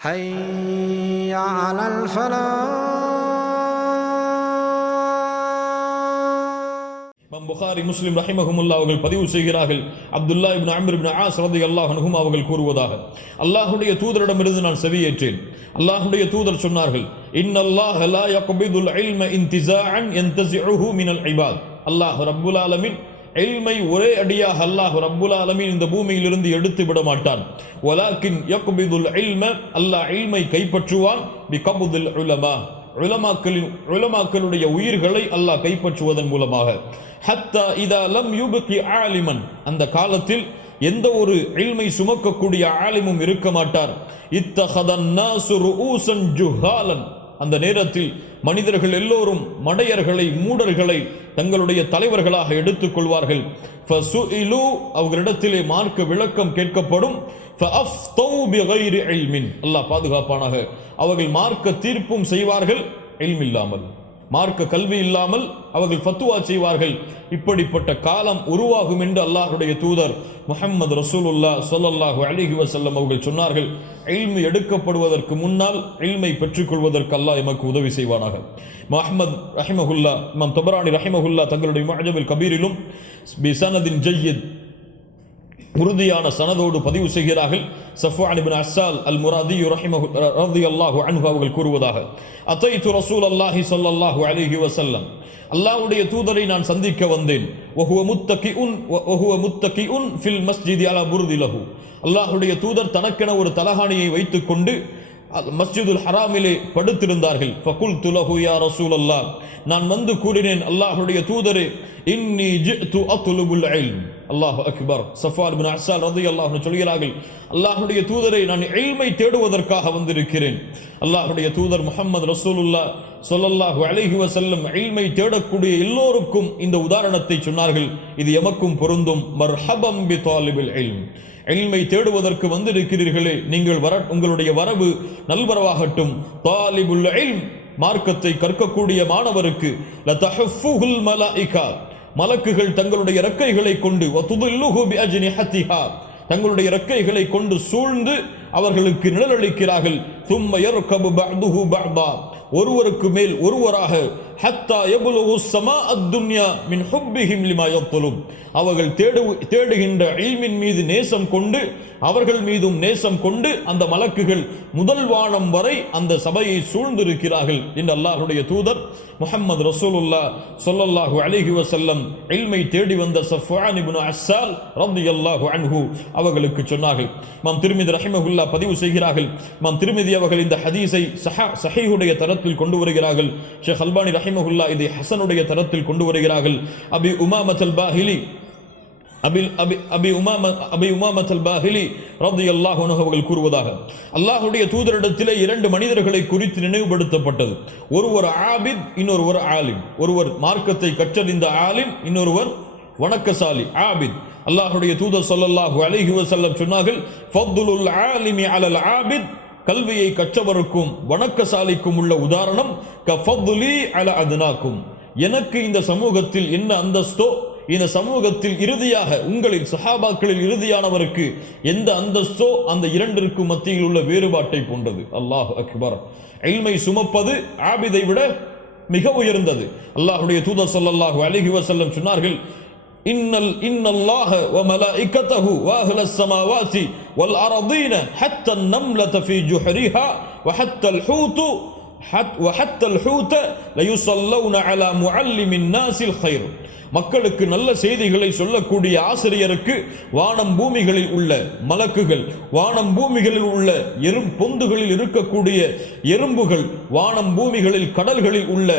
حي على الفلاح இமாம் புகாரி முஸ்லிம் ரஹிமஹுமுல்லா அவர்கள் பதிவு செய்கிறார்கள் Abdullah ibn Amr ibn As ரலியல்லாஹு அன்ஹும் அவர்கள் கூறுவதாக அல்லாஹ்வுடைய தூதரிடமிருந்து நான் செவியேற்றேன் அல்லாஹ்வுடைய தூதர் சொன்னார்கள் இன்னல்லாஹ லா யக்பிதுல் இல்ம இன்திஸாஅன் யன்தஸிஉஹு மினல் இபாத் அல்லாஹ் ரப்புல் ஆலமீன் எல்மை ஒரே அடியாக அல்லாஹ் ரப்புல் ஆலமீன் இந்த பூமியிலிருந்து எடுத்து விட மாட்டான். ஒலாக்கின் யக்பிதுல் எல்ம அல்லாஹ் எல்மை கைப்பற்றுவான். பிகப்தில் உலமா உலமாக்களின் உலமாக்களுடைய உயிர்களை அல்லாஹ் கைப்பற்றுவதன் மூலமாக. ஹத்தா இதா லம் யுபகி ஆலிமன். அந்த காலத்தில் எந்த ஒரு இல்மை சுமக்கக்கூடிய ஆலிமும் இருக்க மாட்டார். இத்தஹதன் நாசுரு ஊசன் ஜுஹாலன். அந்த நேரத்தில் மனிதர்கள் எல்லோரும் மடையர்களை மூடர்களை தங்களுடைய தலைவர்களாக எடுத்துக் கொள்வார்கள் அவர்களிடத்திலே மார்க்க விளக்கம் கேட்கப்படும். அல்லாஹ் பாதுகாப்பானாக. அவர்கள் மார்க்க தீர்ப்பும் செய்வார்கள் இல்லாமல் மார்க்க கல்வி இல்லாமல் அவர்கள் ஃபத்துவா செய்வார்கள். இப்படிப்பட்ட காலம் உருவாகும் என்று அல்லாஹுடைய தூதர் முஹம்மது ரசூலுல்லா சொல்லல்லாஹு அலிஹி வசல்லம் அவர்கள் சொன்னார்கள். எல்மை எடுக்கப்படுவதற்கு முன்னால் எல்மை பெற்றுக்கொள்வதற்கு அல்லாஹ் எமக்கு உதவி செய்வானாக. மஹமத் ரஹிமஹுல்லா இமாம் தபரானி ரஹிமஹுல்லா தங்களுடைய மஹஜபில் கபீரிலும் பிசனதின் ஜய்யத் உறுதியான சனதோடு பதிவு செய்கிறார்கள். சஃப்வான் இப்னு அசால் அல் முராதி ரஹிமஹு அல்லாஹு அன்பு அவர்கள் கூறுவதாக. அத்தை ரசூல் அல்லாஹி சொல்லல்லாஹு அலிஹி வசல்லம் அல்லாஹ்வுடைய தூதரை நான் சந்திக்க வந்தேன். ஒஹுவ முத்தகி உன் ஒஹுவ முத்தகி உன் ஃபில் மஸ்ஜிதி அலா புருதி லஹு. அல்லாஹுடைய தூதர் தனக்கென ஒரு தலகாணியை வைத்துக்கொண்டு அல் மஸ்ஜிதுல் ஹராமிலே படுத்திருந்தார்கள். ஃபகுல் துலஹு யா ரசூல் அல்லாஹ் நான் வந்து கூறினேன் அல்லாஹுடைய தூதரே இன்னி ஜிஅத்து அத்துலுபுல் இல்ம். அல்லாஹ் அக்பர். சஃபார் பின் அஸ்ஸால் ரலியல்லாஹு சொல்கிறார்கள் அல்லாஹுடைய தூதரை நான் எல்மை தேடுவதற்காக வந்திருக்கிறேன். அல்லாஹுடைய தூதர் முகமது ரசூலுல்லா சொல்லல்லாஹு அலைஹி செல்லும் எல்மை தேடக்கூடிய எல்லோருக்கும் இந்த உதாரணத்தை சொன்னார்கள். இது எமக்கும் பொருந்தும். மர்ஹபம் பி தாலிபில் எல்ம் எல்மை தேடுவதற்கு வந்திருக்கிறீர்களே நீங்கள் வர உங்களுடைய வரவு நல்வரவாகட்டும். தாலிபுல் எல்ம் மார்க்கத்தை கற்கக்கூடிய மாணவருக்கு லதஹஃபுஹுல் மலாயிகா. மலக்குகள் தங்களுடைய இறக்கைகளை கொண்டு தங்களுடைய இறக்கைகளை கொண்டு சூழ்ந்து அவர்களுக்கு நிழலளிக்கிறார்கள். தும்ம ஒருவருக்கு மேல் ஒருவராக ஹத்தா எபுலு சமா அத்துன்யா மின் ஹுப்பிஹிம் லிமா யத்லுப் அவர்கள் தேடு தேடுகின்ற இல்மின் மீது நேசம் கொண்டு அவர்கள் மீதும் நேசம் கொண்டு அந்த மலக்குகள் முதல் வானம் வரை அந்த சபையை சூழ்ந்திருக்கிறார்கள் என்று அல்லாஹுடைய தூதர் முகமது ரசூலுல்லா சொல்லல்லாஹு அலிஹி வசல்லம் இல்மை தேடி வந்த சஃப்வான் இப்னு அஸ்ஸால் அல்லாஹு அன்ஹு அவர்களுக்கு சொன்னார்கள். மாம் திருமிதி ரஹிமகுல்லா பதிவு செய்கிறார்கள். மாம் திருமிதி அவர்கள் இந்த ஹதீஸை சஹா சஹீஹுடைய தரத்தில் கொண்டு வருகிறார்கள். ஷேக் அல்பானி ரஹிமஹுல்லா இதை ஹசனுடைய தரத்தில் கொண்டு வருகிறார்கள். அபி உமா மச்சல் பாஹிலி அபில் அபி அபி உமாம அபி உமாமத் அல் பாஹிலி ரலியல்லாஹு அல்லாஹ் அவர்கள் கூறுவதாக அல்லாஹுடைய தூதரிடத்திலே இரண்டு மனிதர்களை குறித்து நினைவுபடுத்தப்பட்டது. ஒருவர் ஆபித் இன்னொருவர் ஆலிம். ஒருவர் மார்க்கத்தை கற்றறிந்த ஆலிம் இன்னொருவர் வணக்கசாலி ஆபித். அல்லாஹுடைய தூதர் சொல்லல்லாஹு அலிஹி வசல்லம் சொன்னார்கள் ஃபض்லுல் ஆலிமி அலல் ஆபித் கல்வியை கற்றவருக்கும் வணக்கசாலிக்கும் உள்ள உதாரணம் கஃபதுலி அல அதுனாக்கும். எனக்கு இந்த சமூகத்தில் என்ன அந்தஸ்தோ இந்த சமூகத்தில் இறுதியாக உங்களின் சஹாபாக்களில் இறுதியானவருக்கு எந்த அந்தஸ்தோ அந்த இரண்டிற்கும் மத்தியில் உள்ள வேறுபாட்டை போன்றது. அல்லாஹ் அக்பர். எல்மை சுமப்பது ஆபிதை விட மிக உயர்ந்தது. அல்லாஹுடைய தூதர் ஸல்லல்லாஹு அலிஹி வசல்லம் சொன்னார்கள் இன்னல் இன்னல்லாஹ வ மலாயிகதஹு வ அஹ்லஸ் சமாவாதி வல் அரதீன ஹத்தா நம்லத ஃபீ ஜுஹரிஹா வ ஹத்தல் ஹூது ஹத்தல் ஹூத லயுஸல்லவுன அலா முஅல்லிமின் நாஸில் கைர். மக்களுக்கு நல்ல செய்திகளை சொல்லக்கூடிய ஆசிரியருக்கு வானம் பூமிகளில் உள்ள மலக்குகள் வானம் பூமிகளில் உள்ள எறும் பொந்துகளில் இருக்கக்கூடிய எறும்புகள் வானம் பூமிகளில் கடல்களில் உள்ள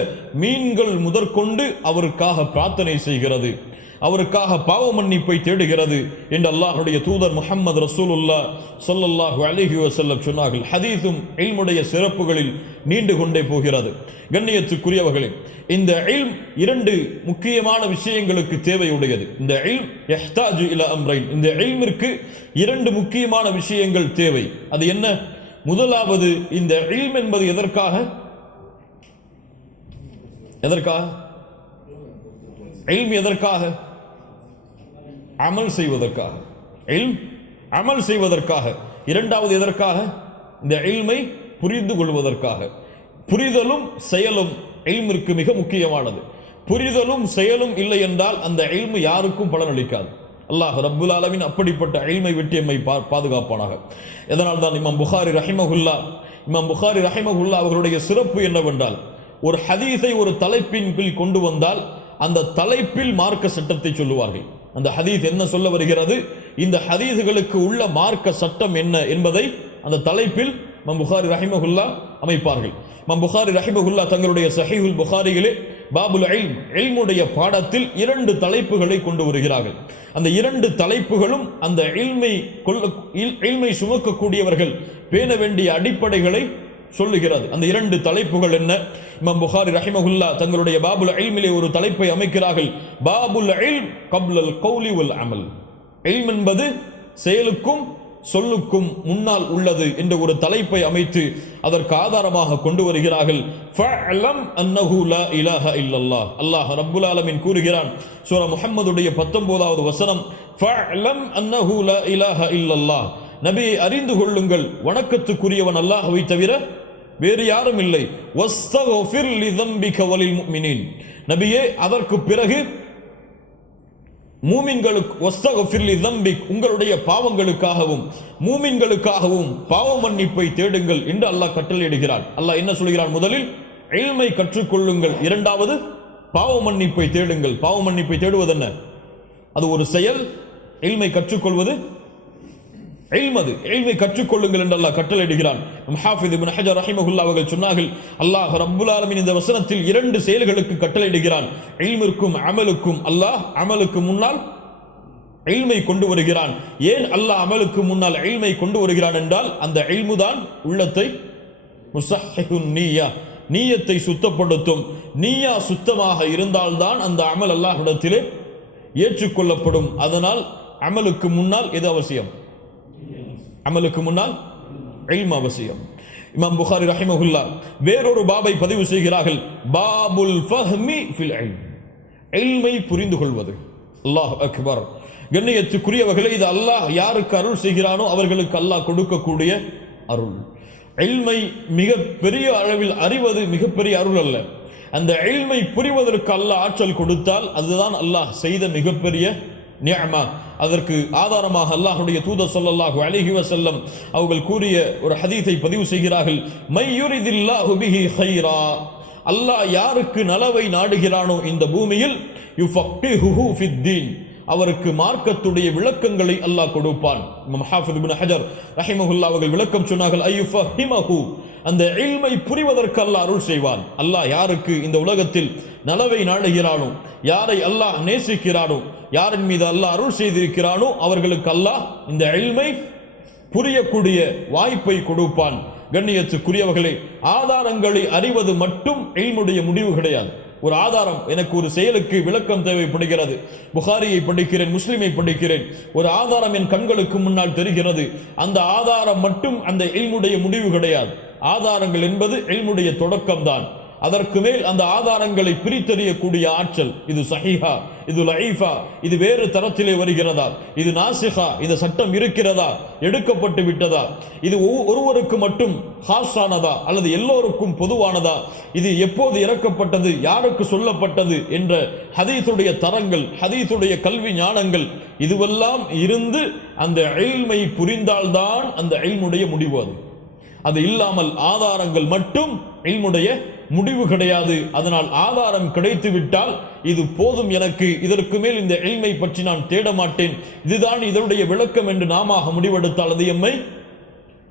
மீன்கள் முதற்கொண்டு அவருக்காக பிரார்த்தனை செய்கிறது. அவருக்காக பாவ மன்னிப்பை தேடுகிறது என்று அல்லாஹுடைய தூதர் முஹம்மது ரசூலுல்லா சொல்லல்லாஹு அலிஹி வசல்லம் சொன்னார்கள். ஹதீஸும் இல்முடைய சிறப்புகளில் நீண்டு கொண்டே போகிறது. கண்ணியத்துக்குரியவர்களே இந்த இல்ம் இரண்டு முக்கியமான விஷயங்களுக்கு தேவையுடையது. இந்த இல்ம் எஹ்தாஜு இல அம்ரைன். இந்த இல்மிற்கு இரண்டு முக்கியமான விஷயங்கள் தேவை. அது என்ன? முதலாவது இந்த இல்ம் என்பது எதற்காக? எதற்காக? இல்ம் எதற்காக? அமல் செய்வதற்காக. இல்ம் அமல் செய்வதற்காக. இரண்டாவது எதற்காக? இந்த இல்மை புரிந்து கொள்வதற்காக. புரிதலும் செயலும் இல்மிற்கு மிக முக்கியமானது. புரிதலும் செயலும் இல்லை என்றால் அந்த இல்மு யாருக்கும் பலனளிக்காது அல்லாஹ் ரப்புல் ஆலமீன் அப்படிப்பட்ட இல்மை வெட்டியம்மை எம்மை பா- பாதுகாப்பானாக. இதனால் தான் இமாம் புகாரி ரஹிமகுல்லா இமாம் புகாரி ரஹிமகுல்லா அவர்களுடைய சிறப்பு என்னவென்றால் ஒரு ஹதீஸை ஒரு தலைப்பின் கீழ் கொண்டு வந்தால் அந்த தலைப்பில் மார்க்க சட்டத்தை சொல்லுவார்கள். அந்த ஹதீஸ் என்ன சொல்ல வருகிறது? இந்த ஹதீஸுகளுக்கு உள்ள மார்க்க சட்டம் என்ன என்பதை அந்த தலைப்பில் மம் புகாரி ரஹிமகுல்லா அமைப்பார்கள். மம் புகாரி ரஹிமகுல்லா தங்களுடைய சஹீஹுல் புகாரிகளே பாபுல் இல்ம் எல்முடைய பாடத்தில் இரண்டு தலைப்புகளை கொண்டு வருகிறார்கள். அந்த இரண்டு தலைப்புகளும் அந்த எல்மை கொள்ள இல்- சுமக்கக்கூடியவர்கள் பேண வேண்டிய அடிப்படைகளை சொல்லுகிறது. அந்த இரண்டு தலைப்புகள் என்ன? இமாம் புகாரி ரஹிமகுல்லா தங்களுடைய பாபுல் இல்மிலே ஒரு தலைப்பை அமைக்கிறார்கள். பாபுல் இல்ம் கப்லல் கௌலி உல் அமல். எல்ம் என்பது செயலுக்கும் சொல்லுக்கும் முன்னால் உள்ளது என்ற ஒரு தலைப்பை அமைத்து அதற்கு ஆதாரமாக கொண்டு வருகிறார்கள். அன்னஹு அல்லாஹ் ரப்புல் ஆலமின் கூறுகிறான். சூரா முஹம்மதுடைய 19வது வசனம் நபி அன்னஹு நபியை அறிந்து கொள்ளுங்கள். வணக்கத்துக்குரியவன் அல்லாஹவை தவிர வேறு யாரும் இல்லை. நபியே அதற்கு பிறகு மூமின்களுக்கு வஸ்தகஃபிர்லி தம்பிக் உங்களுடைய பாவங்களுக்காகவும் மூமின்களுக்காகவும் பாவ மன்னிப்பை தேடுங்கள் என்று அல்லாஹ் கட்டளையிடுகிறான். அல்லாஹ் என்ன சொல்கிறான் முதலில்? இல்மை கற்றுக்கொள்ளுங்கள். இரண்டாவது பாவ மன்னிப்பை தேடுங்கள். பாவ மன்னிப்பை தேடுவது என்ன அது ஒரு செயல். இல்மை கற்றுக்கொள்வது இல்மது இல்மை கற்றுக்கொள்ளுங்கள் என்று அல்லாஹ் கட்டளையிடுகிறான். நம் ஹாஃபித் இப்னு ஹஜர் ரஹிமஹுல்லா அவர்கள் சொன்னார்கள் அல்லாஹ் ரப்புல் ஆலமின் இந்த வசனத்தில் இரண்டு செயல்களுக்கு கட்டளையிடுகிறான். இல்மிற்கும் அமலுக்கும் அல்லாஹ் அமலுக்கு முன்னால் இல்மை கொண்டு வருகிறான். ஏன் அல்லாஹ் அமலுக்கு முன்னால் இல்மை கொண்டு வருகிறான் என்றால் அந்த இல்முதான் உள்ளத்தை முசஹிஹுன் நீயா நீயத்தை சுத்தப்படுத்தும். நீயா சுத்தமாக இருந்தால்தான் அந்த அமல் அல்லாஹ்விடத்திலே ஏற்றுக்கொள்ளப்படும். அதனால் அமலுக்கு முன்னால் எது அவசியம். அமலுக்கு முன்னால் இல்ம் அவசியம் இமாம் புகாரி ரஹிமகுல்லா வேறொரு பாபை பதிவு செய்கிறார்கள் பாபுல் ஃபஹ்மி ஃபில் இல்ம். இல்மை புரிந்து கொள்வது அல்லாஹ் அக்பர். கண்ணியத்துக்குரியவர்களை இது அல்லாஹ் யாருக்கு அருள் செய்கிறானோ அவர்களுக்கு அல்லாஹ் கொடுக்கக்கூடிய அருள். இல்மை மிக பெரிய அளவில் அறிவது மிகப்பெரிய அருள் அல்ல. அந்த இல்மை புரிவதற்கு அல்லாஹ் ஆற்றல் கொடுத்தால் அதுதான் அல்லாஹ் செய்த மிகப்பெரிய நியமா. அதற்கு ஆதாரமாக அல்லாஹுடைய தூதர் சொல்லல்லாஹு அலைஹி வசல்லம் அவர்கள் கூறிய ஒரு ஹதீஸை பதிவு செய்கிறார்கள். மையுரிதில்லாஹு பிஹி ஹைரா அல்லாஹ் யாருக்கு நலவை நாடுகிறானோ இந்த பூமியில் யுஃபக்கிஹுஹு ஃபித்தீன் அவருக்கு மார்க்கத்துடைய விளக்கங்களை அல்லாஹ் கொடுப்பான். ஹஜர் ரஹிமஹுல்லா அவர்கள் விளக்கம் சொன்னார்கள் ஐயுஃபஹிமஹு. அந்த இல்மை புரிவதற்கு அல்லாஹ் அருள் செய்வான். அல்லாஹ் யாருக்கு இந்த உலகத்தில் நலவை நாடுகிறானோ யாரை அல்லாஹ் நேசிக்கிறானோ யாரின் மீது அல்லாஹ் அருள் செய்திருக்கிறானோ அவர்களுக்கு அல்லாஹ் இந்த இல்மை புரியக்கூடிய வாய்ப்பை கொடுப்பான். கண்ணியத்துக்குரியவர்களே ஆதாரங்களை அறிவது மட்டும் இல்முடைய முடிவு கிடையாது. ஒரு ஆதாரம் எனக்கு ஒரு செயலுக்கு விளக்கம் தேவைப்படுகிறது. புகாரியை படிக்கிறேன் முஸ்லிமை படிக்கிறேன். ஒரு ஆதாரம் என் கண்களுக்கு முன்னால் தெரிகிறது. அந்த ஆதாரம் மட்டும் அந்த இல்முடைய முடிவு கிடையாது. ஆதாரங்கள் என்பது எல்முடைய தொடக்கம்தான். அதற்கு மேல் அந்த ஆதாரங்களை பிரித்தறியக்கூடிய ஆற்றல் இது சஹிஹா இது லைஃபா இது வேறு தரத்திலே வருகிறதா? இது நாசிஹா இந்த சட்டம் இருக்கிறதா? எடுக்கப்பட்டு விட்டதா? இது ஒவ்வொ- ஒருவருக்கு மட்டும் ஹாஸானதா? அல்லது எல்லோருக்கும் பொதுவானதா? இது எப்போது இறக்கப்பட்டது? யாருக்கு சொல்லப்பட்டது? என்ற ஹதீஸுடைய தரங்கள் ஹதீஸுடைய கல்வி ஞானங்கள் இதுவெல்லாம் இருந்து அந்த எல்மை புரிந்தால்தான் அந்த எல்முடைய முடிவு அது. அது இல்லாமல் ஆதாரங்கள் மட்டும் இல்முடைய முடிவு கிடையாது. அதனால் ஆதாரம் கிடைத்து விட்டால் இது போதும் எனக்கு. இதற்கு மேல் இந்த எளிமை பற்றி நான் தேட மாட்டேன். இதுதான் இதனுடைய விளக்கம் என்று நாம முடிவெடுத்தால் அது எம்மை?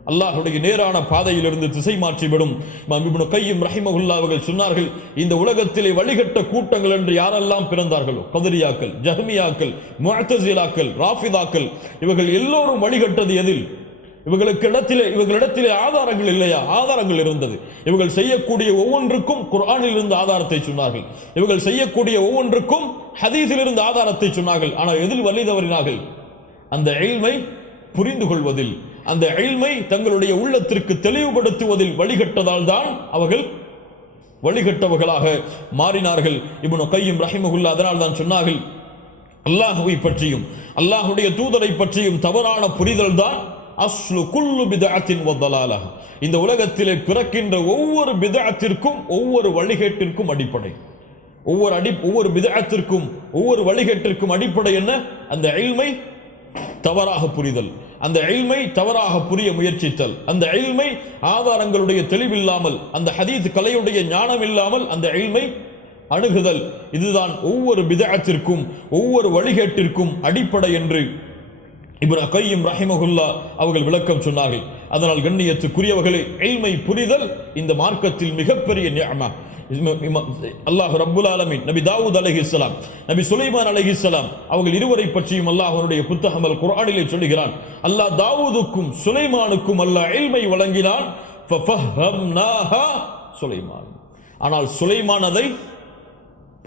அல்லாஹுடைய நேரான பாதையிலிருந்து திசை மாற்றிவிடும். இமாம் கையும் ரஹிமகுல்லா அவர்கள் சொன்னார்கள் இந்த உலகத்திலே வழிகட்ட கூட்டங்கள் என்று யாரெல்லாம் பிறந்தார்களோ கதிரியாக்கள் ஜஹ்மியாக்கள் முஅத்தசிலாக்கள் ராஃபிதாக்கள் இவர்கள் எல்லோரும் வழிகட்டது எதில்? இவர்களுக்கு இடத்திலே இவர்களிடத்திலே ஆதாரங்கள் இல்லையா? ஆதாரங்கள் இருந்தது. இவர்கள் செய்யக்கூடிய ஒவ்வொன்றுக்கும் குரானில் இருந்து ஆதாரத்தை சொன்னார்கள். இவர்கள் செய்யக்கூடிய ஒவ்வொன்றுக்கும் ஹதீஸில் இருந்து ஆதாரத்தை சொன்னார்கள். ஆனால் எதில் வழி தவறினார்கள் அந்த இல்மை புரிந்து கொள்வதில் அந்த இல்மை தங்களுடைய உள்ளத்திற்கு தெளிவுபடுத்துவதில் வழிகட்டதால் தான் அவர்கள் வழிகட்டவர்களாக மாறினார்கள். இப்னு கையும் ரஹிமகுல்லா அதனால் தான் சொன்னார்கள் அல்லாஹுவை பற்றியும் அல்லாஹுடைய தூதரை பற்றியும் தவறான புரிதல் தான் அஸ்லு குல்லு பிதாத்தின் ஒத்தலாலாக இந்த உலகத்திலே பிறக்கின்ற ஒவ்வொரு பிதாத்திற்கும் ஒவ்வொரு வழிகேட்டிற்கும் அடிப்படை. ஒவ்வொரு அடி ஒவ்வொரு விதத்திற்கும் ஒவ்வொரு வழிகேட்டிற்கும் அடிப்படை என்ன? அந்த இல்மை தவறாக புரிதல். அந்த இல்மை தவறாக புரிய முயற்சித்தல். அந்த இல்மை ஆதாரங்களுடைய தெளிவில்லாமல் அந்த ஹதீத் கலையுடைய ஞானம் இல்லாமல் அந்த இல்மை அணுகுதல். இதுதான் ஒவ்வொரு பிதஅத்திற்கும் ஒவ்வொரு வழிகேட்டிற்கும் அடிப்படை என்று இப்ரா கையும் ரஹிமகுல்லா அவர்கள் விளக்கம் சொன்னார்கள். அதனால் கண்ணியத்துக்குரியவர்களே எல்மை புரிதல் இந்த மார்க்கத்தில் மிகப்பெரிய நியமா. அல்லாஹ் ரப்புல் ஆலமின் நபி தாவூத் அலைஹிஸ்ஸலாம் நபி சுலைமான் அலைஹிஸ்ஸலாம் அவர்கள் இருவரை பற்றியும் அல்லாஹ் அவருடைய புத்தகம் அல் குரானிலே சொல்லுகிறான். அல்லாஹ் தாவூதுக்கும் சுலைமானுக்கும் அல்லாஹ் எல்மை வழங்கினான். சுலைமான். ஆனால் சுலைமான் அதை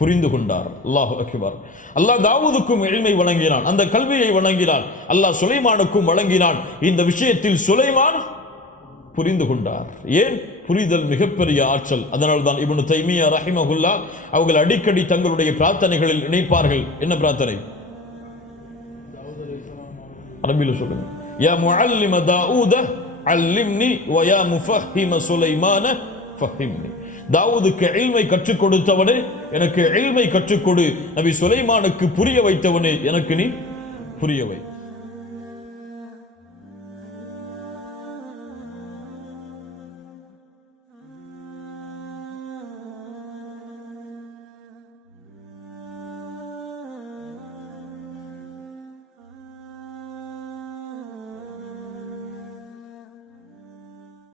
புரிந்து கொண்டார். அல்லாஹ் அக்பர். அல்லாஹ் தாவூதுக்கும் எளிமை வழங்கினான் அந்த கல்வியை வழங்கினான் அல்லாஹ் சுலைமானுக்கும் வழங்கினான். இந்த விஷயத்தில் சுலைமான் புரிந்து கொண்டார். ஏன்? புரிதல் மிகப்பெரிய ஆற்றல். அதனால் தான் இவனு தைமியா ரஹிமகுல்லா அவர்கள் அடிக்கடி தங்களுடைய பிரார்த்தனைகளில் இணைப்பார்கள். என்ன பிரார்த்தனை? அரபியில் சொல்லுங்க. யா முஅல்லிம தாவூத அல்லிம்னி வயா முஃபஹிம சுலைமான ஃபஹிம்னி. தாவூதுக்கு இல்மை கற்றுக் கொடுத்தவனே எனக்கு இல்மை கற்றுக் கொடு. நபி சுலைமானுக்கு புரிய வைத்தவனே எனக்கு நீ புரிய வை.